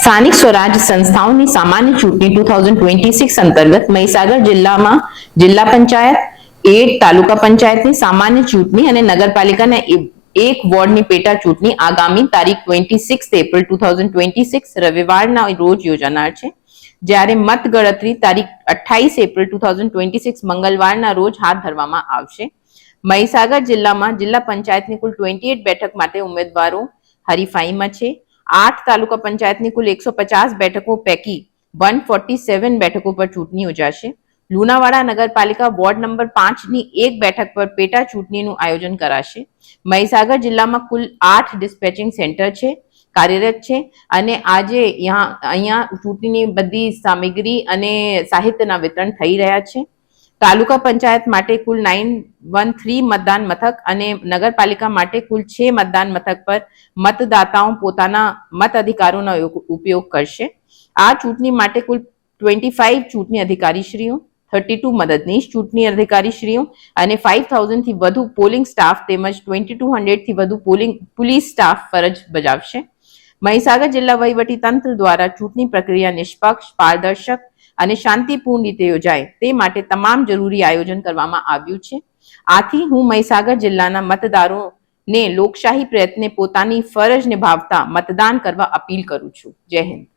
સ્થાનિક સ્વરાજ સંસ્થાઓની સામાન્ય ચૂંટણી 2026 અંતર્ગત મહીસાગર જિલ્લામાં જિલ્લા પંચાયત, 8 તાલુકા પંચાયતની સામાન્ય ચૂંટણી અને નગરપાલિકાના એક વોર્ડની પેટા ચૂંટણી આગામી તારીખ 26 એપ્રિલ 2026 રવિવારના રોજ યોજાનાર છે, જ્યારે મતગણતરી તારીખ 28 એપ્રિલ 2026 મંગળવારના રોજ હાથ ધરવામાં આવશે. મહીસાગર જિલ્લામાં જિલ્લા પંચાયતની કુલ 28 બેઠક માટે ઉમેદવારો હરીફાઈમાં છે. 8 તાલુકા પંચાયતની કુલ 150 બેઠકો પૈકી 147 બેઠકો પર ચૂંટણી યોજાશે. લુણાવાડા નગરપાલિકા વોર્ડ નંબર 5ની એક બેઠક પર પેટા ચૂંટણીનું આયોજન કરાશે. મહીસાગર જિલ્લામાં કુલ 8 ડિસ્પેચિંગ સેન્ટર છે કાર્યરત છે અને આજે અહીંયા ચૂંટણીની બધી સામગ્રી અને સાહિત્યના વિતરણ થઈ રહ્યા છે. તાલુકા પંચાયત માટે કુલ 913 મતદાન મથક અને નગરપાલિકા માટે કુલ 6 મતદાન મથક પર મતદાતાઓ પોતાના મતાધિકારોનો ઉપયોગ કરશે. આ ચૂંટણી માટે કુલ 25 ચૂંટણી અધિકારીશ્રીઓ, 32 મદદનીશ ચૂંટણી અધિકારીશ્રીઓ અને 5000 થી વધુ પોલિંગ સ્ટાફ તેમજ 2200 થી વધુ પોલીસ સ્ટાફ ફરજ બજાવશે. મહીસાગર જિલ્લા વહીવટી તંત્ર દ્વારા ચૂંટણી પ્રક્રિયા નિષ્પક્ષ, પારદર્શક અને શાંતિપૂર્ણ રીતે યોજાય તે માટે તમામ જરૂરી આયોજન કરવામાં આવ્યું છે. આથી હું મહીસાગર જિલ્લાના મતદારોને લોકશાહી પ્રયત્ને પોતાની ફરજ નિભાવતા મતદાન કરવા અપીલ કરું છું. જય હિન્દ.